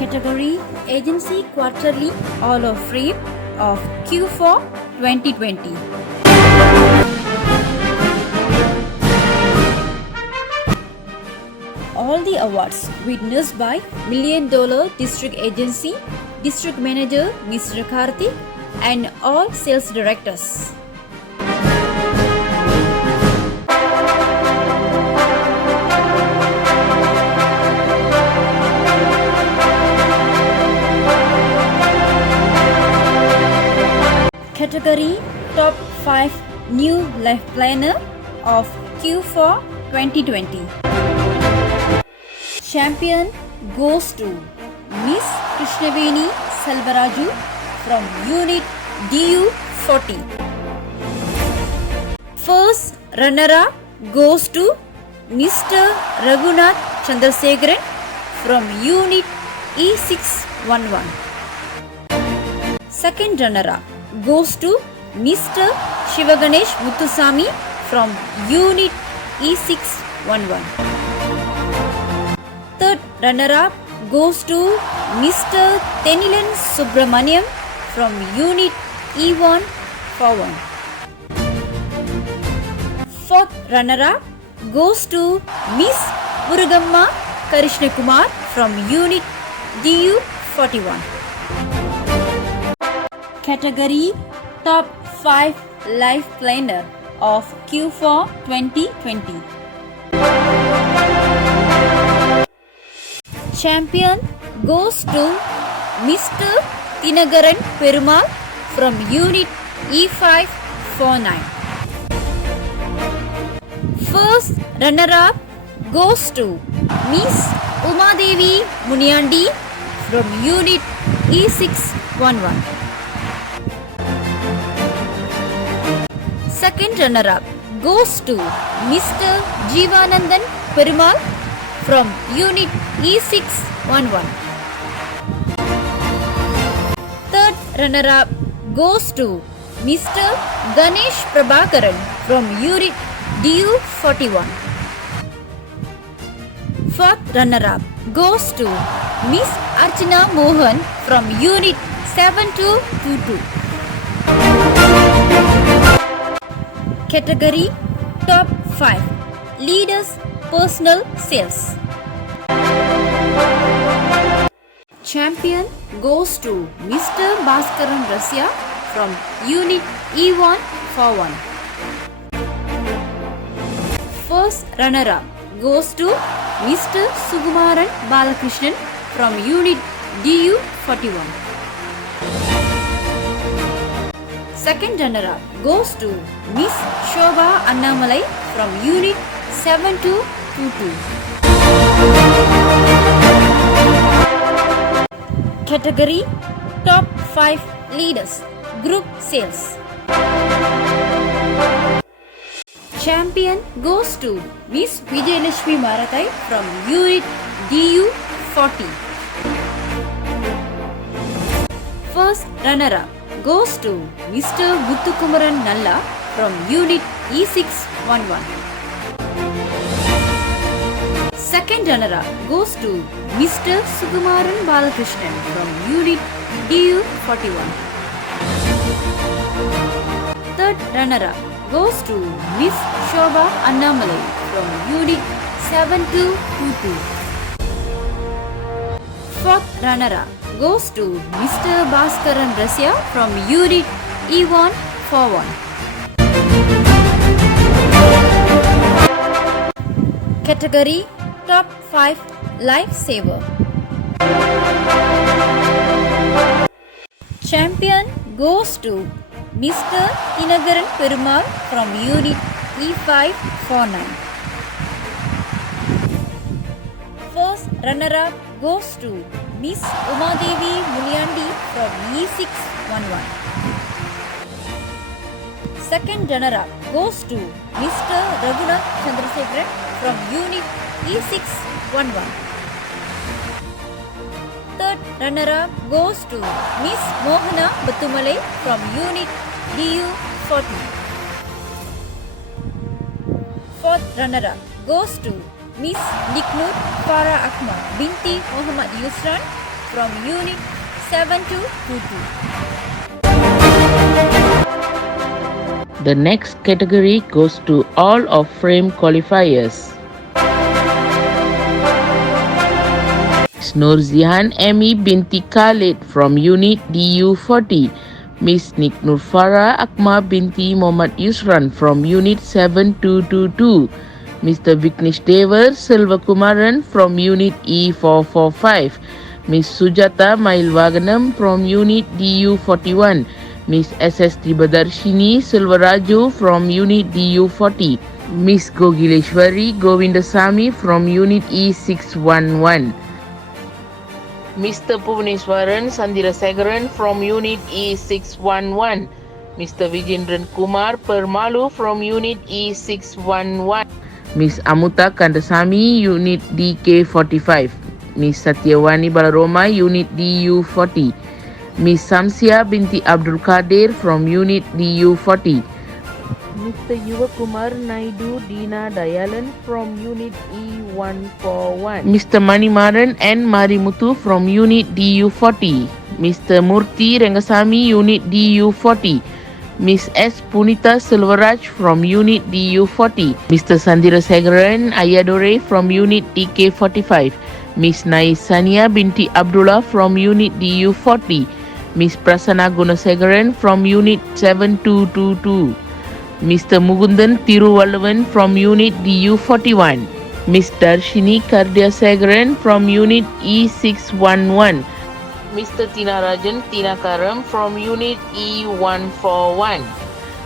Category Agency Quarterly Hall of Fame of Q4 2020. All the awards witnessed by $1 Million District Agency, District Manager Mr. Karthik, and all sales directors. Category Top 5 New Life Planner of Q4 2020. Champion goes to Miss Krishnaveni Selvaraju from Unit DU40. First runner-up goes to Mr. Raghunath Chandrasekharan from Unit E611. Second runner-up goes to Mr. Shivaganesh Muthusamy from Unit E611. Third runner-up goes to Mr. Thenilan Subramaniam from Unit E141. Fourth runner-up goes to Miss Murugamma Karishna Kumar from Unit DU41. Category Top 5 Life Planner of Q4 2020. Champion goes to Mr. Tinagaran Perumal from Unit E549. First runner-up goes to Miss Umadevi Muniandi from Unit E611. Second runner-up goes to Mr. Jeevanandan Perumal from Unit E611. Third runner-up goes to Mr. Ganesh Prabhakaran from Unit DU41. Fourth runner-up goes to Miss Archana Mohan from Unit 7222. Category Top 5 Leaders Personal Sales. Champion goes to Mr. Bhaskaran Rasya from Unit E141. First runner-up goes to Mr. Sukumaran Balakrishnan from Unit DU41. Second runner-up goes to Miss Shobha Annamalai from Unit 7222. Category Top 5 Leaders Group Sales. Champion goes to Miss Vijayalakshmi Marathai from Unit DU40. First runner-up goes to Mr. Muthukumaran Nalla from Unit E611. Second runner-up goes to Mr. Sukumaran Balakrishnan from Unit DU41. Third runner-up goes to Miss Shobha Annamalai from Unit 7222. Fourth runner-up goes to Mr. Bhaskaran Rasya from Unit E141. Category Top 5 Lifesaver. Champion goes to Mr. Tinagaran Perumal from Unit E549. First runner-up goes to Miss Umadevi Muniandi from E611. Second runner-up goes to Mr. Raghunath Chandrasekharan from Unit E611. Third runner-up goes to Miss Mohana Battumalai from Unit DU40. Fourth runner-up goes to Miss Niknur Farah Ahmad binti Muhammad Yusran from Unit 7222. The next category goes to all of frame qualifiers. Miss Nurzihan Emi binti Khalid from Unit DU40. Miss Niknur Farah Akma binti Muhammad Yusran from Unit 7222. Mr. Viknesh Devar Silvakumaran from Unit E445. Miss Sujata Mailwaganam from Unit DU41. Miss SS Tribadarshini Silvaraju from Unit DU40. Miss Gogileshwari Govindasamy from Unit E611. Mr. Bhuvaneswaran Sandirasegaran from Unit E611. Mr. Vijendran Kumar Permalu from Unit E611. Miss Amuta Kandasamy Unit DK45. Miss Satyawani Balaroma Unit DU40. Miss Samsia binti Abdul Qadir from Unit DU40. Mr. Yuva Kumar Naidu Dina Dayalan from Unit E141. Mr. Manimaran N. Marimutu from Unit DU40. Mr. Murthy Rengasamy Unit DU40. Miss S. Punita Silvaraj from Unit DU40. Mr. Sandirasegaran Ayadore from Unit DK45. Miss Naisania binti Abdullah from Unit DU40. Miss Prasanna Gunasegaran from Unit 7222. Mr. Mugundan Tiruvallavan from Unit DU41. Miss Darshini Kardiasegaran from Unit E611. Mr. Tinarajan Tinakaram from Unit E141.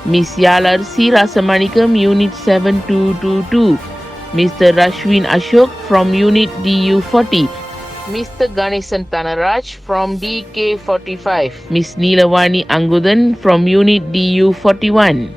Miss Yalarsi Rasamanikam Unit 7222. Mr. Rashwin Ashok from Unit DU40. Mr. Ganesan Tanaraj from DK45. Miss Neelavani Angudan from Unit DU41.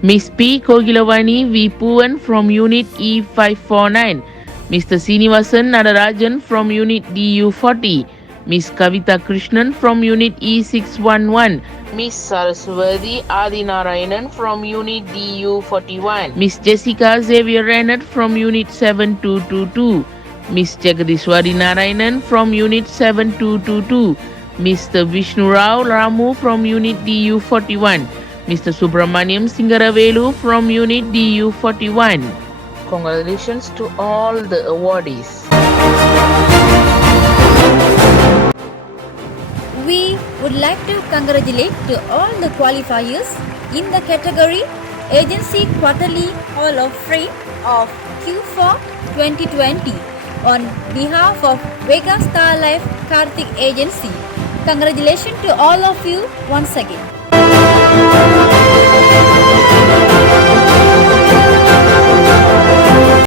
Miss P. Kogilavani V. Puvan from Unit E549. Mr. Sinivasan Nadarajan from Unit DU40. Miss Kavita Krishnan from Unit E611. Miss Saraswati Adinarayanan from Unit DU41. Miss Jessica Xavier Renard from Unit 7222. Miss Jagadishwari Narayanan from Unit 7222. Mr. Vishnu Rao Ramu from Unit DU41. Mr. Subramaniam Singaravelu from Unit DU41. Congratulations to all the awardees. We would like to congratulate to all the qualifiers in the category Agency Quarterly Hall of Fame of Q4 2020 on behalf of Vega Star Life Karthik Agency. Congratulations to all of you once again.